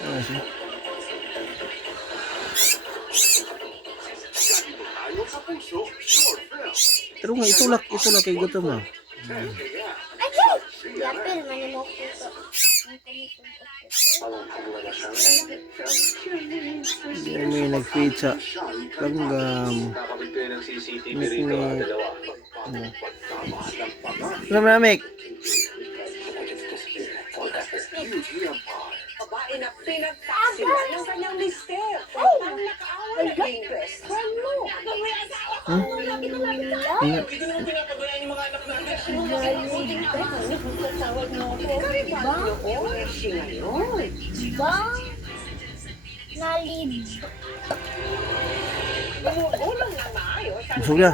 Ah, siya. Pero nga itulak kay gutom mo. Lapil, manimok ko. Yan may nag-feed sa langgam. Mik2x. Ano na, Mik? Babae na pinagtaksilan ng kanyang mister. Ang nakaaway kay best friend mo. Hindi naman pinapagayan yung mga anak natin. Nalib. Gumugulang na maayos. Busog na.